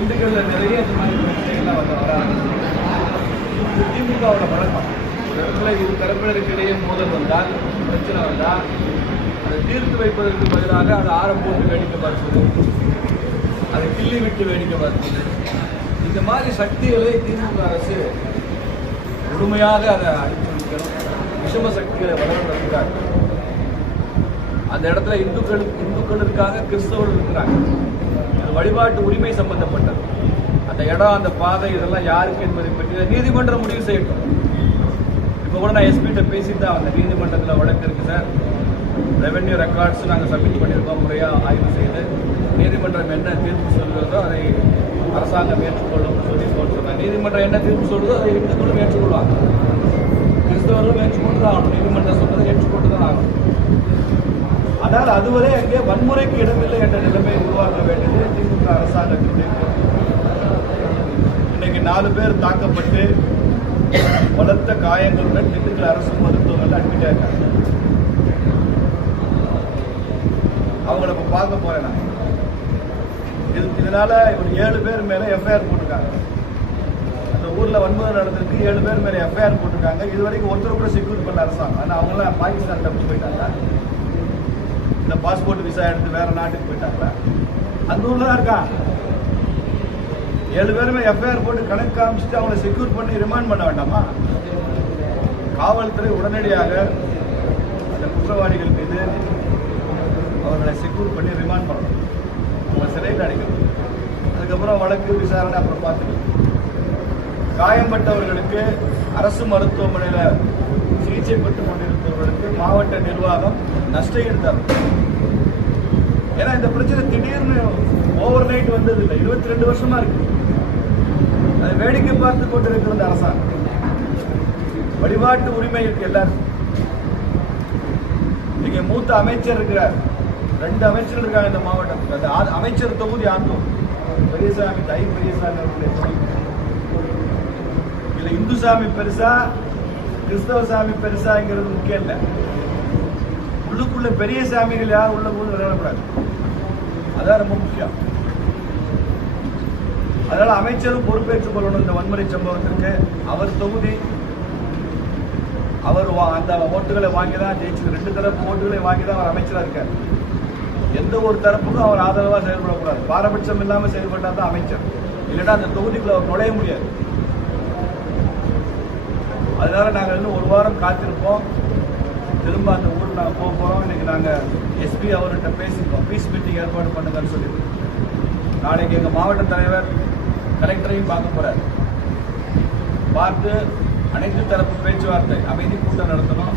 திண்டுக்கல்ல நிறைய இந்த மாதிரி பிரச்சனைகள்லாம் வராங்க. திமுகவோட வழக்கம் இடத்துல இரு தரப்பினருக்கு இடையே மோதல் வந்தால், பிரச்சனை வந்தால் அதை தீர்த்து வைப்பதற்கு பதிலாக அதை ஆரம்போட்டு வேடிக்கை பார்ப்பது, அதை கிள்ளி விட்டு வேடிக்கை பார்ப்பது, இந்த மாதிரி சக்திகளை திமுக அரசு முழுமையாக அதை அழித்து வைக்கணும். விஷம சக்திகளை வளர்ந்திருக்கிறார். அந்த இடத்துல இந்துக்களுக்காக கிறிஸ்தவர்கள் இருக்கிறாங்க. அது வழிபாட்டு உரிமை சம்பந்தப்பட்டது. அந்த இடம், அந்த பாதை, இதெல்லாம் யாருக்கு என்பதை பற்றி நீதிமன்றம் முடிவு செய்யட்டும். இப்போ கூட நான் எஸ்பிகிட்ட பேசிட்டு தான் அந்த நீதிமன்றத்தில் வழக்கு இருக்கு சார், ரெவென்யூ ரெக்கார்ட்ஸ் நாங்கள் சப்மிட் பண்ணியிருக்கோம், முறையாக ஆய்வு செய்து நீதிமன்றம் என்ன தீர்ப்பு சொல்கிறதோ அதை அரசாங்கம் ஏற்றுக்கொள்ளும் சொல்லி சொன்னாங்க. நீதிமன்றம் என்ன தீர்ப்பு சொல்றதோ அதை இந்துக்களும் ஏற்றுக்கொள்வாங்க, கிறிஸ்தவர்களும் ஏற்றுக்கொண்டு தான் ஆகணும். நீதிமன்றம் சொல்றதை ஏற்றுக்கொண்டு தான் ஆகணும். ஆனால் அதுவரை அங்கே வன்முறைக்கு இடமில்லை என்ற நிலைமை உருவாக்க வேண்டியது திமுக அரசாங்கத்தினுடைய. இன்னைக்கு 4 பேர் தாக்கப்பட்டு பலத்த காயங்களுடன் திண்டுக்கல் அரசு மருத்துவமனையில் அட்மிட் ஆயிருக்காங்க. அவங்கள இப்ப பார்க்க போறேன் நான். இதனால ஒரு 7 பேர் மேல எஃப்ஐஆர் போட்டிருக்காங்க. அந்த ஊர்ல வன்முறை நடந்திருக்கு, 7 பேர் மேல எஃப்ஐஆர் போட்டிருக்காங்க. இதுவரைக்கும் ஒருத்தர் கூட செக்யூர் பண்ண அரசாங்கம். ஆனா அவங்களாம் பாகிஸ்தான் தப்பிச்சு போயிட்டாங்க. இந்த பாஸ்போர்ட் விசா எடுத்து வேற நாட்டுக்கு போயிட்டாங்க. அந்த ஊர்ல தான் இருக்காங்க. 7 பேருமே எஃப்ஐஆர் போட்டு கணக்கு காமிச்சிட்டு அவங்களை செக்யூர் பண்ணி ரிமாண்ட் பண்ண வேண்டாமா? காவல்துறை உடனடியாக அந்த குற்றவாளிகள் மீது அவர்களை செக்யூர் பண்ணி ரிமாண்ட் பண்ணணும், அவங்க சிறையில் அடைக்கணும். அதுக்கப்புறம் வழக்கு விசாரணை அப்புறம் பார்த்துக்கணும். காயம்பட்டவர்களுக்கு அரசு மருத்துவமனையில் சிகிச்சை பெற்றுக் கொண்டிருப்பவர்களுக்கு மாவட்ட நிர்வாகம் நஷ்டஈடு தரும். ஏன்னா இந்த பிரச்சனை திடீர்னு ஓவர் நைட் வந்தது இல்லை, 22 வருஷமா இருக்கு. அதை வேடிக்கை பார்த்து கொண்டிருக்கிறது அரசாங்கம். வழிபாட்டு உரிமை இருக்கு எல்லாருக்கும். இங்க மூத்த அமைச்சர் இருக்கிறார், 2 அமைச்சர்கள் இருக்காங்க இந்த மாவட்டத்துக்கு. அந்த அமைச்சர் தொகுதி ஆண்டும் பெரியசாமி, தை பெரியசாமி அவர்களுடைய தொகுதி. இதுல இந்து சாமி பெருசா கிறிஸ்தவ சாமி பெருசாங்கிறது முக்கியம் இல்லை. உள்ளுக்குள்ள பெரிய சாமிகள் யாரும் உள்ள போது விளையாடக்கூடாது, அதான் ரொம்ப முக்கியம். அதனால அமைச்சரும் பொறுப்பேற்றுக் கொள்ளணும் இந்த வன்முறை சம்பவத்திற்கு. அவர் தொகுதி, அவர் அந்த ஓட்டுகளை வாங்கி தான் ஜெயிச்சு, 2 தரப்பு ஓட்டுகளை வாங்கி தான் அவர் அமைச்சராக இருக்கார். எந்த ஒரு தரப்புக்கும் அவர் ஆதரவாக செயல்படக்கூடாது, பாரபட்சம் இல்லாமல் செயல்பட்டால் தான் அமைச்சர். இல்லைன்னா அந்த தொகுதிக்குள்ள அவர் நுழைய முடியாது. அதனால நாங்கள் இன்னும் 1 வாரம் காத்திருப்போம். திரும்ப அந்த ஊருக்கு நாங்கள் போக போகிறோம். இன்னைக்கு நாங்கள் எஸ்பி அவர்கிட்ட பேசியிருக்கோம், பீஸ் மீட்டிங் ஏற்பாடு பண்ணுங்கன்னு சொல்லிட்டு. நாளைக்கு எங்கள் மாவட்ட தலைவர் கலெக்டரையும் பார்க்க போறார். பார்த்து அனைத்து தரப்பு பேச்சுவார்த்தை அமைதி கூட்டம் நடத்தணும்.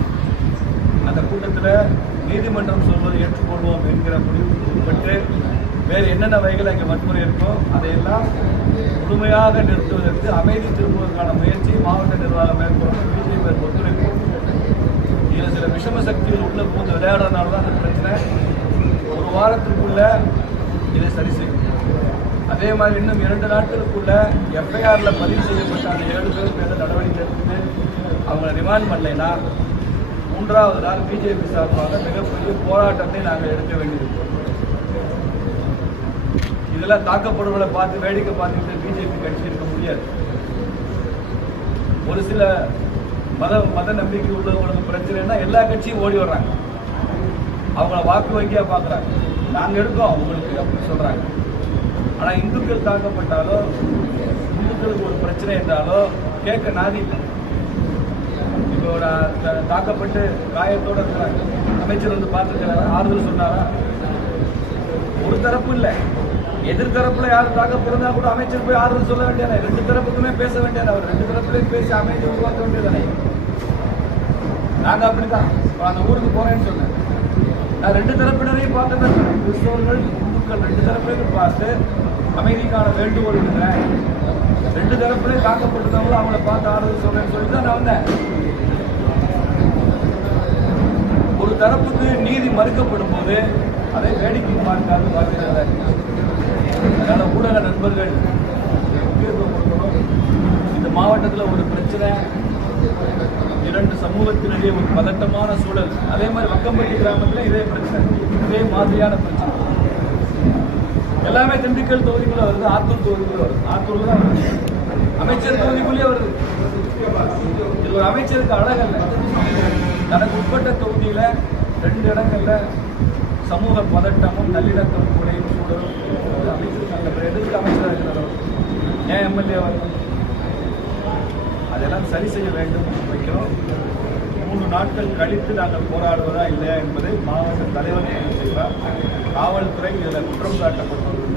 அந்த கூட்டத்தில் நீதிமன்றம் சொல்வதை ஏற்றுக்கொள்வோம் என்கிற முடிவுக்கு உட்பட்டு வேறு என்னென்ன வகைகள் அங்கே வன்முறை இருக்கோ அதையெல்லாம் முழுமையாக நிறுத்துவதற்கு, அமைதி திரும்புவதற்கான முயற்சி மாவட்ட நிர்வாகம் மேற்கொள்ளும். பிஜேபி ஒத்துழைப்பு. இதில் சில விஷம சக்திகள் உள்ள போது விளையாடுறதுனால தான் அந்த பிரச்சனை. 1 வாரத்திற்குள்ள இதை சரி செய்யும். அதே மாதிரி இன்னும் 2 நாட்களுக்குள்ள எஃப்ஐஆர்ல பதிவு செய்யப்பட்ட அந்த 7 பேர் மேல நடவடிக்கை எடுத்து அவங்களை ரிமாண்ட் பண்ணலைன்னா 3வது நாள் பிஜேபி சார்பாக மிகப்பெரிய போராட்டத்தை நாங்கள் எடுக்க வேண்டியிருக்கோம். இதெல்லாம் தாக்கப்படுவதை பார்த்து வேடிக்கை பார்த்துக்கிட்டு பிஜேபி கட்சி இருக்க முடியாது. ஒரு சில மத நம்பிக்கை உள்ளவங்களுக்கு பிரச்சனைனா எல்லா கட்சியும் ஓடி வர்றாங்க, அவங்கள வாக்கு வங்கியா பார்க்குறாங்க. நாங்கள் எடுக்கோம் உங்களுக்கு அப்படின்னு சொல்றாங்க. ஆனால் இந்துக்கள் தாக்கப்பட்டாலோ, இந்துக்களுக்கு ஒரு பிரச்சனை என்றாலோ கேட்க நாதி இல்லை. இப்போ தாக்கப்பட்டு காயத்தோடு இருக்கிறாங்க, அமைச்சர் வந்து பார்த்துருக்கிறாரா, ஆறுதல் சொன்னாரா? ஒரு தரப்பு இல்லை, எதிர்த்தரப்புல யாரும் தாக்கப்படுறதா கூட அமைச்சர் போய் ஆறுதல் சொல்ல வேண்டியதானே? 2 தரப்புக்குமே பேச வேண்டியது. அவர் 2 தரப்புலையும் பேசி அமைதி உருவாக்க வேண்டியதானே? நாங்கள் அப்படித்தான் அந்த ஊருக்கு போறேன்னு சொன்னேன். நான் 2 தரப்பினரையும் பார்த்துதான், கிறிஸ்தவர்கள் இந்துக்கள் 2 தரப்புலையும் பார்த்து அமைதிக்கான வேண்டுகோள் இருக்கிறேன். 2 தரப்புலையும் தாக்கப்பட்டிருந்தவங்களும் அவங்கள பார்த்து ஆறுதல் சொல்றேன்னு சொல்லிட்டு தான் நான் வந்தேன். ஒரு தரப்புக்கு நீதி மறுக்கப்படும் போது அதை வேடிக்கை பார்க்காது பார்க்கிறார்கள். அதனால ஊடக நண்பர்கள் முக்கியத்துவம் கொடுக்கணும். இந்த மாவட்டத்தில் ஒரு பிரச்சனை, 2 சமூகத்தினிடையே ஒரு பதட்டமான சூழல். அதே மாதிரி வக்கம்பட்டி கிராமத்தில் இதே பிரச்சனை, இதே மாதிரியான பிரச்சனை. எல்லாமே திண்டுக்கல் தொகுதிக்குள்ள வருது, ஆத்தூர் தொகுதிக்குள்ள வருது. ஆத்தூர்ல தான் வருது, அமைச்சர் தொகுதிக்குள்ளேயே வருது. இது ஒரு அமைச்சருக்கு அழகல்ல. தனக்கு உட்பட்ட தொகுதியில 2 இடங்கள்ல சமூக பதட்டமும் நல்லிணக்கம் கூடையும் கூடலும் அமைச்சருக்கு அந்த எதிர்த்து அமைச்சராக இருக்கிறவர் ஏன் எம்எல்ஏ வரணும்? அதெல்லாம் சரி செய்ய வேண்டும் வைக்கிறோம். 3 நாட்கள் கழித்து நாங்கள் போராடுவதா இல்லையா என்பதை மாவட்ட தலைவர் செய்வார். காவல்துறை இதில் குற்றம் சாட்டப்பட்டுள்ளது.